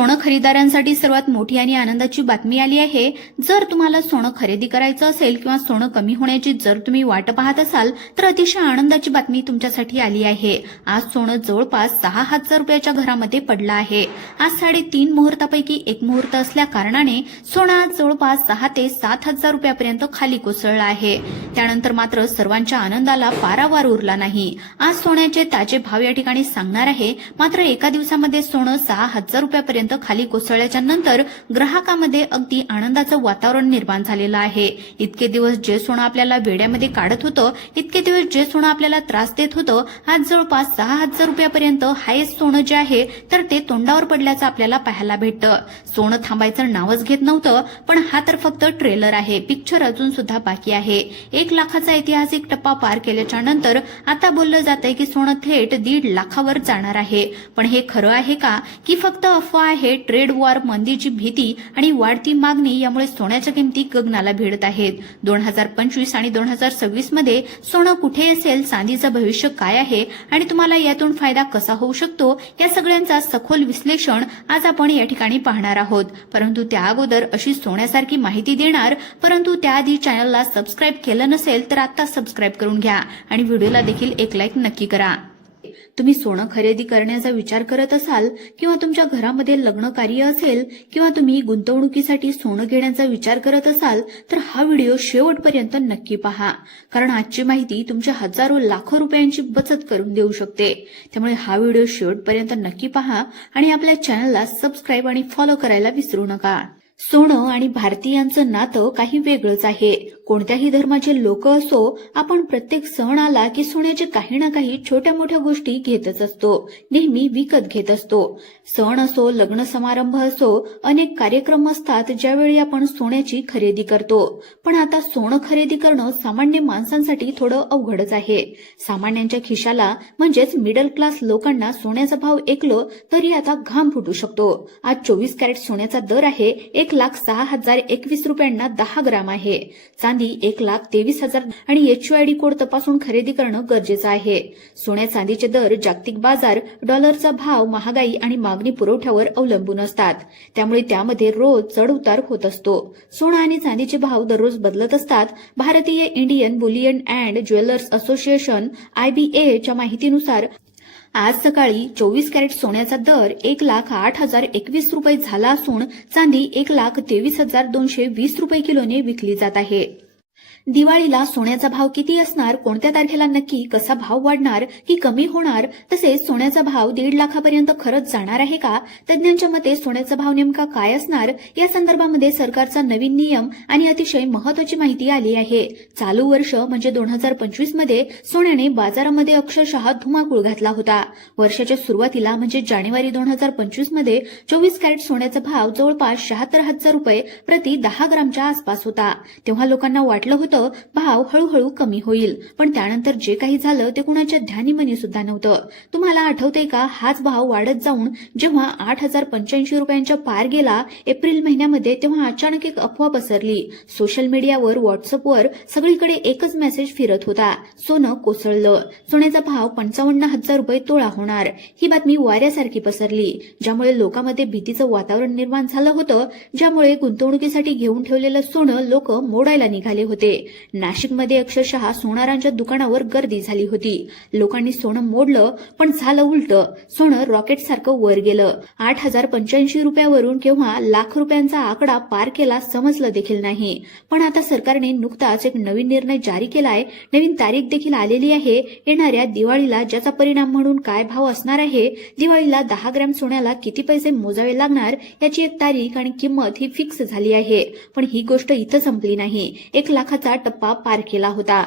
सोनं खरेदीदारांसाठी सर्वात मोठी आणि आनंदाची बातमी आली आहे. जर तुम्हाला सोनं खरेदी करायचं असेल किंवा सोनं कमी होण्याची जर तुम्ही वाट पाहत असाल तर अतिशय आनंदाची बातमी तुमच्यासाठी आली आहे. आज सोनं जवळपास सहा हजार रुपयाच्या घरामध्ये पडलं आहे. आज साडेतीन मुहूर्तापैकी एक मुहूर्त असल्या कारणाने सोनं आज जवळपास सहा ते सात हजार रुपयापर्यंत खाली कोसळलं आहे. त्यानंतर मात्र सर्वांच्या आनंदाला पारावार उरला नाही. आज सोन्याचे ताजे भाव या ठिकाणी सांगणार आहे. मात्र एका दिवसामध्ये सोनं सहा हजार रुपयापर्यंत खाली कोसळल्याच्या नंतर ग्राहकामध्ये अगदी आनंदाचं वातावरण निर्माण झालेलं आहे. इतके दिवस जे सोनं आपल्याला वेड्यामध्ये काढत होतं इतके दिवस जे सोनं आपल्याला त्रास देत होतं आज जवळपास सहा हजार रुपयापर्यंत हायेस्ट सोनं जे आहे तर ते तोंडावर पडल्याचं आपल्याला पाहायला भेटतं. सोनं थांबायचं नावच घेत नव्हतं पण हा तर फक्त ट्रेलर आहे. पिक्चर अजून सुद्धा बाकी आहे. एक लाखाचा ऐतिहासिक टप्पा पार केल्याच्यानंतर आता बोललं जात आहे की सोनं थेट दीड लाखावर जाणार आहे. पण हे खरं आहे का की फक्त अफवा आहे. ट्रेड वॉर मंदीची भीती आणि वाढती मागणी यामुळे सोन्याच्या किमती गगनाला भिडत आहेत. दोन हजार पंचवीस आणि दोन हजार सव्वीसमध्ये सोनं कुठे असेल चांदीचं भविष्य काय आहे आणि तुम्हाला यातून फायदा कसा होऊ शकतो या सगळ्यांचा सखोल विश्लेषण आज आपण या ठिकाणी पाहणार आहोत. परंतु त्या अगोदर अशी सोन्यासारखी माहिती देणार परंतु त्याआधी चॅनलला सबस्क्राईब केलं नसेल तर आता सबस्क्राईब करून घ्या आणि व्हिडिओला देखील एक लाईक नक्की करा. तुम्ही सोनं खरेदी करण्याचा विचार करत असाल किंवा तुमच्या घरामध्ये लग्न कार्य असेल किंवा तुम्ही गुंतवणुकीसाठी सोनं घेण्याचा विचार करत असाल तर हा व्हिडिओ शेवटपर्यंत नक्की पहा. कारण आजची माहिती तुमच्या हजारो लाखो रुपयांची बचत करून देऊ शकते. त्यामुळे हा व्हिडिओ शेवटपर्यंत नक्की पहा आणि आपल्या चॅनलला सबस्क्राईब आणि फॉलो करायला विसरू नका. सोनं आणि भारतीयांचं नातं काही वेगळंच आहे. कोणत्याही धर्माचे लोक असो आपण प्रत्येक सण आला की सोन्याचे काही ना काही छोट्या मोठ्या गोष्टी घेतच असतो. नेहमी विकत घेत असतो. सण असो लग्न समारंभ असो अनेक कार्यक्रम असतात ज्यावेळी आपण सोन्याची खरेदी करतो. पण आता सोनं खरेदी करणं सामान्य माणसांसाठी थोडं अवघडच आहे. सामान्यांच्या खिशाला म्हणजेच मिडल क्लास लोकांना सोन्याचा भाव ऐकलं तरी आता घाम फुटू शकतो. आज चोवीस कॅरेट सोन्याचा दर आहे एक लाख सहा हजार एकवीस रुपयांना दहा ग्राम आहे. चांदी एक लाख तेवीस हजार आणि एचयूआयडी कोड तपासून खरेदी करणं गरजेचं आहे. सोन्या चांदीचे दर जागतिक बाजार डॉलरचा भाव महागाई आणि मागणी पुरवठ्यावर अवलंबून असतात. त्यामुळे त्यामध्ये रोज चढ उतार होत असतो. सोना आणि चांदीचे भाव दररोज बदलत असतात. भारतीय Indian bullion and jewellers association आयबीएच्या माहितीनुसार आज सकाळी चोवीस कॅरेट सोन्याचा दर एक लाख आठ हजार एकवीस रुपये झाला असून चांदी एक लाख तेवीस हजार दोनशे वीस रुपये किलोने विकली जात आहे. दिवाळीला सोन्याचा भाव किती असणार कोणत्या तारखेला नक्की कसा भाव वाढणार की कमी होणार तसेच सोन्याचा भाव दीड लाखापर्यंत खरंच जाणार आहे का? तज्ज्ञांच्या मते सोन्याचा भाव नेमका काय असणार? या संदर्भामध्ये सरकारचा नवीन नियम आणि अतिशय महत्वाची माहिती आली आहे. चालू वर्ष म्हणजे दोन हजार पंचवीसमध्ये सोन्याने बाजारामध्ये अक्षरशः धुमाकूळ घातला होता. वर्षाच्या सुरुवातीला म्हणजे जानेवारी दोन हजार पंचवीसमध्ये चोवीस कॅरेट सोन्याचा भाव जवळपास शहात्तर हजार रुपये प्रति दहा ग्रामच्या आसपास होता. तेव्हा लोकांना वाटलं होतं भाव हळूहळू कमी होईल. पण त्यानंतर जे काही झालं ते कुणाच्या ध्यानीमनी सुद्धा नव्हतं. तुम्हाला आठवतंय का? हाच भाव वाढत जाऊन जेव्हा आठ हजार पंच्याऐंशी रुपयांच्या पार गेला एप्रिल महिन्यामध्ये तेव्हा अचानक एक अफवा पसरली. सोशल मीडियावर व्हॉट्सअपवर सगळीकडे एकच मेसेज फिरत होता. सोनं कोसळलं. सोन्याचा भाव पंचावन्न हजार रुपये तोळा होणार. ही बातमी वाऱ्यासारखी पसरली ज्यामुळे लोकांमध्ये भीतीचं वातावरण निर्माण झालं होतं ज्यामुळे गुंतवणुकीसाठी घेऊन ठेवलेलं सोनं लोक मोडायला निघाले होते. नाशिकमध्ये अक्षरशः सोनारांच्या दुकानावर गर्दी झाली होती. लोकांनी सोनं मोडलं पण झालं उलट. सोनं रॉकेट सारखं वर गेलं. आठ हजार पंच्याऐंशी रुपयावरून केव्हा लाख रुपयांचा आकडा पार केला समजलं देखील नाही. पण आता सरकारने नुकताच एक नवीन निर्णय जारी केलाय. नवीन तारीख देखील आलेली आहे. येणाऱ्या दिवाळीला ज्याचा परिणाम म्हणून काय भाव असणार आहे? दिवाळीला दहा ग्रॅम सोन्याला किती पैसे मोजावे लागणार? याची एक तारीख आणि किंमत ही फिक्स झाली आहे. पण ही गोष्ट इथं संपली नाही. एक लाखाचा टप्पा पार केला होता.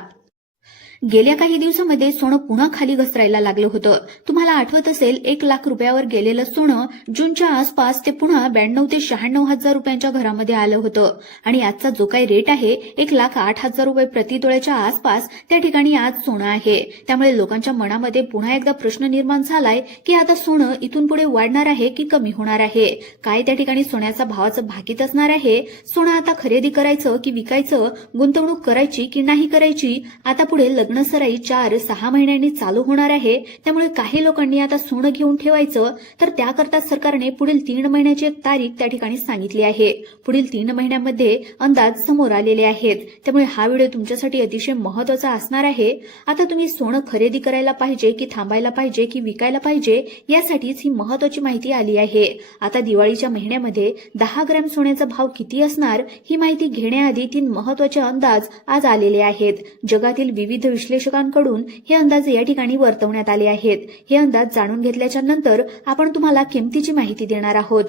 गेल्या काही दिवसामध्ये सोनं पुन्हा खाली घसरायला लागलं होतं. तुम्हाला आठवत असेल एक लाख रुपयावर गेलेलं सोनं जूनच्या आसपास ते पुन्हा ब्याण्णव ते शहाण्णव हजार रुपयांच्या घरामध्ये आलं होतं. आणि आजचा जो काही रेट आहे एक लाख आठ हजार रुपये प्रतितोळ्याच्या आसपास त्या ठिकाणी आज सोनं आहे. त्यामुळे लोकांच्या मनामध्ये पुन्हा एकदा प्रश्न निर्माण झालाय की आता सोनं इथून पुढे वाढणार आहे की कमी होणार आहे? काय त्या ठिकाणी सोन्याचा भावाचं भाकीत असणार आहे? सोनं आता खरेदी करायचं की विकायचं? गुंतवणूक करायची की नाही करायची? आता पुढे लग्न लग्न चार सहा महिन्यांनी चालू होणार आहे. त्यामुळे काही लोकांनी आता सोनं घेऊन ठेवायचं. तर त्याकरता सरकारने पुढील तीन महिन्याची एक तारीख त्या ठिकाणी सांगितली आहे. पुढील तीन महिन्यामध्ये अंदाज समोर आलेले आहेत. त्यामुळे हा व्हिडिओ तुमच्यासाठी अतिशय महत्त्वाचा असणार आहे. आता तुम्ही सोनं खरेदी करायला पाहिजे की थांबायला पाहिजे की विकायला पाहिजे यासाठीच ही महत्वाची माहिती आली आहे. आता दिवाळीच्या महिन्यामध्ये दहा ग्रॅम सोन्याचा भाव किती असणार ही माहिती घेण्याआधी तीन महत्त्वाचे अंदाज आज आलेले आहेत. जगातील विविध विश्लेषकांकडून हे अंदाज या ठिकाणी वर्तवण्यात आले आहेत. हे अंदाज जाणून घेतल्याच्या नंतर आपण तुम्हाला किमतीची माहिती देणार आहोत.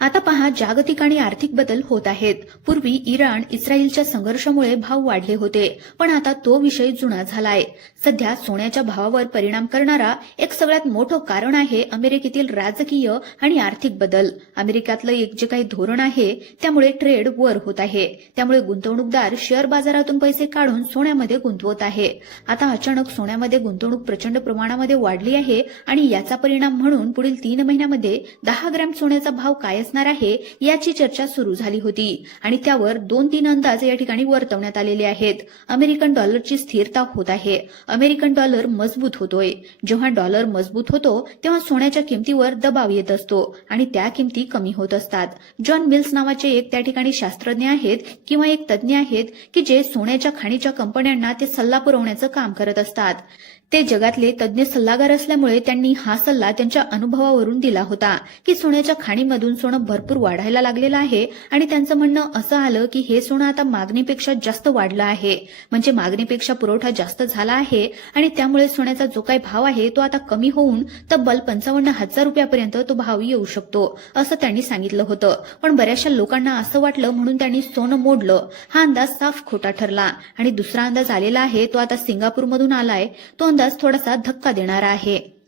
आता पहा जागतिक आणि आर्थिक बदल होत आहेत. पूर्वी इराण इस्रायलच्या संघर्षामुळे भाव वाढले होते पण आता तो विषय जुना झालाय. सध्या सोन्याच्या भावावर परिणाम करणारा एक सगळ्यात मोठं कारण आहे अमेरिकेतील राजकीय आणि आर्थिक बदल. अमेरिकातलं एक जे काही धोरण आहे त्यामुळे ट्रेड वर होत आहे. त्यामुळे गुंतवणूकदार शेअर बाजारातून पैसे काढून सोन्यामध्ये गुंतवत आहे. आता अचानक सोन्यामध्ये गुंतवणूक प्रचंड प्रमाणामध्ये वाढली आहे आणि याचा परिणाम म्हणून पुढील तीन महिन्यामध्ये दहा ग्रॅम सोन्याचा भाव काय असणार आहे याची चर्चा सुरू झाली होती. आणि त्यावर दोन तीन अंदाज या ठिकाणी वर्तवण्यात आलेले आहेत. अमेरिकन डॉलरची स्थिरता होत आहे. अमेरिकन डॉलर मजबूत होतोय. जेव्हा डॉलर मजबूत होतो तेव्हा सोन्याच्या किमतीवर दबाव येत असतो. आणि त्या किमती कमी होत असतात. जॉन मिल्स नावाचे एक त्या ठिकाणी शास्त्रज्ञ आहेत किंवा एक तज्ज्ञ आहेत की जे सोन्याच्या खाणीच्या कंपन्यांना ते सल्ला पुरवण्याचं काम करत असतात. ते जगातले तज्ज्ञ सल्लागार असल्यामुळे त्यांनी हा सल्ला त्यांच्या अनुभवावरून दिला होता की सोन्याच्या खाणीमधून सोनं भरपूर वाढायला लागलेलं आहे आणि त्यांचं म्हणणं असं आलं की हे सोनं आता मागणीपेक्षा जास्त वाढलं आहे. म्हणजे मागणीपेक्षा पुरवठा जास्त झाला आहे आणि त्यामुळे सोन्याचा जो काही भाव आहे तो आता कमी होऊन तब्बल पंचावन्न हजार रुपयापर्यंत तो भाव येऊ शकतो असं त्यांनी सांगितलं होतं. पण बऱ्याचशा लोकांना असं वाटलं म्हणून त्यांनी सोनं मोडलं. हा अंदाज साफ खोटा ठरला. आणि दुसरा अंदाज आलेला आहे तो आता सिंगापूरमधून आलाय. तो अंदाज थोडासा धक्का देणारा आहे.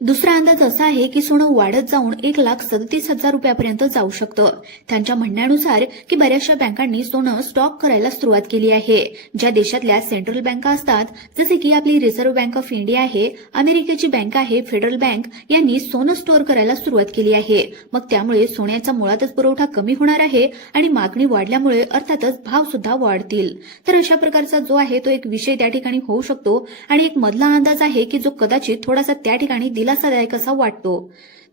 दुसरा अंदाज असा आहे की सोनं वाढत जाऊन एक लाख सदतीस हजार रुपयापर्यंत जाऊ शकतं. त्यांच्या म्हणण्यानुसार की बऱ्याचशा बँकांनी सोनं स्टॉक करायला सुरुवात केली आहे. ज्या देशातल्या सेंट्रल बँका असतात जसे की आपली रिझर्व्ह बँक ऑफ इंडिया आहे अमेरिकेची बँक आहे फेडरल बँक यांनी सोनं स्टोअर करायला सुरुवात केली आहे. मग त्यामुळे सोन्याचा मुळातच पुरवठा कमी होणार आहे आणि मागणी वाढल्यामुळे अर्थातच भाव सुद्धा वाढतील. तर अशा प्रकारचा जो आहे तो एक विषय त्या ठिकाणी होऊ शकतो आणि एक मधला अंदाज आहे की जो कदाचित थोडासा त्या ठिकाणी दिलासादायक असा वाटतो?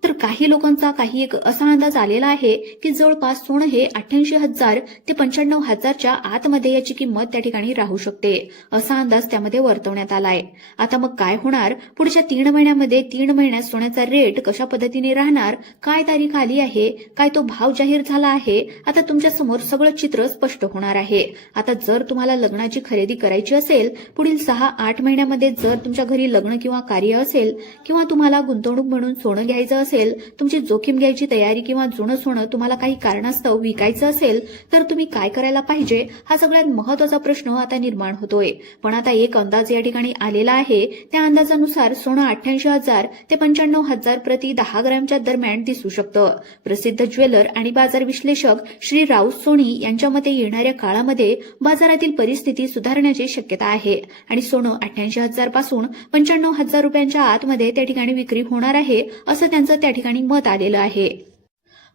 तर काही लोकांचा काही एक असा अंदाज आलेला आहे की जवळपास सोनं हे अठ्ठ्याऐंशी हजार ते पंच्याण्णव हजारच्या आतमध्ये याची किंमत त्या ठिकाणी राहू शकते. असा अंदाज त्यामध्ये वर्तवण्यात आलाय. आता मग काय होणार? पुढच्या तीन महिन्यामध्ये तीन महिन्यात सोन्याचा रेट कशा पद्धतीने राहणार? काय तारीख आली आहे? काय तो भाव जाहीर झाला आहे? आता तुमच्यासमोर सगळं चित्र स्पष्ट होणार आहे. आता जर तुम्हाला लग्नाची खरेदी करायची असेल पुढील सहा आठ महिन्यामध्ये जर तुमच्या घरी लग्न किंवा कार्य असेल किंवा तुम्हाला गुंतवणूक म्हणून सोनं घ्यायचं असेल असेल तुमची जोखीम घ्यायची तयारी किंवा जुनं सोनं तुम्हाला काही कारणास्तव विकायचं असेल तर तुम्ही काय करायला पाहिजे हा सगळ्यात महत्त्वाचा प्रश्न आता निर्माण होतोय. पण आता एक अंदाज या ठिकाणी आलेला आहे. त्या अंदाजानुसार सोनं अठ्ठ्याऐंशी हजार ते पंच्याण्णव हजार प्रति दहा ग्रॅमच्या दरम्यान दिसू शकतं. प्रसिद्ध ज्वेलर आणि बाजार विश्लेषक श्री राऊत सोनी यांच्या मते येणाऱ्या काळामध्ये बाजारातील परिस्थिती सुधारण्याची शक्यता आहे. आणि सोनं अठ्ठ्याऐंशी हजारपासून पंच्याण्णव हजार रुपयांच्या आतमध्ये त्या ठिकाणी विक्री होणार आहे असं त्यांचं त्या ठिकाणी मत आलेलं आहे.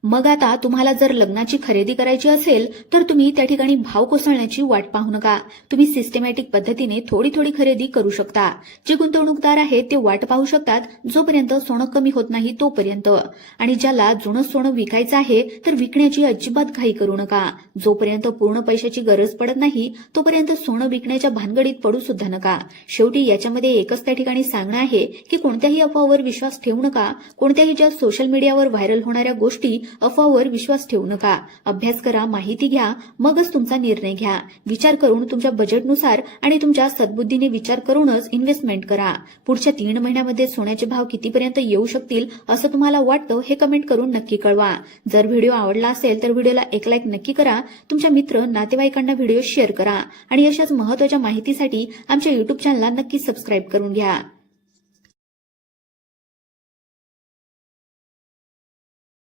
मग आता तुम्हाला जर लग्नाची खरेदी करायची असेल तर तुम्ही त्या ठिकाणी भाव कोसळण्याची वाट पाहू नका. तुम्ही सिस्टमॅटिक पद्धतीने थोडी थोडी खरेदी करू शकता. जे गुंतवणूकदार आहेत ते वाट पाहू शकतात जोपर्यंत सोनं कमी होत नाही तोपर्यंत. आणि ज्याला जुनं सोनं विकायचं आहे तर विकण्याची अजिबात घाई करू नका. जोपर्यंत पूर्ण पैशाची गरज पडत नाही तोपर्यंत सोनं विकण्याच्या भानगडीत पडू सुद्धा नका. शेवटी याच्यामध्ये एकच त्या ठिकाणी सांगणं आहे की कोणत्याही अफवावर विश्वास ठेवू नका. कोणत्याही ज्या सोशल मीडियावर व्हायरल होणाऱ्या गोष्टी अफवावर विश्वास ठेवू नका. अभ्यास करा माहिती घ्या मगच तुमचा निर्णय घ्या. विचार करून तुमच्या बजेटनुसार आणि तुमच्या सद्बुद्धीने विचार करूनच इन्व्हेस्टमेंट करा. पुढच्या तीन महिन्यामध्ये सोन्याचे भाव कितीपर्यंत येऊ शकतील असं तुम्हाला वाटतं हे कमेंट करून नक्की कळवा. जर व्हिडिओ आवडला असेल तर व्हिडिओला एक लाईक नक्की करा. तुमच्या मित्र नातेवाईकांना व्हिडिओ शेअर करा. आणि अशाच महत्त्वाच्या माहितीसाठी आमच्या युट्यूब चॅनलला नक्की सबस्क्राईब करून घ्या.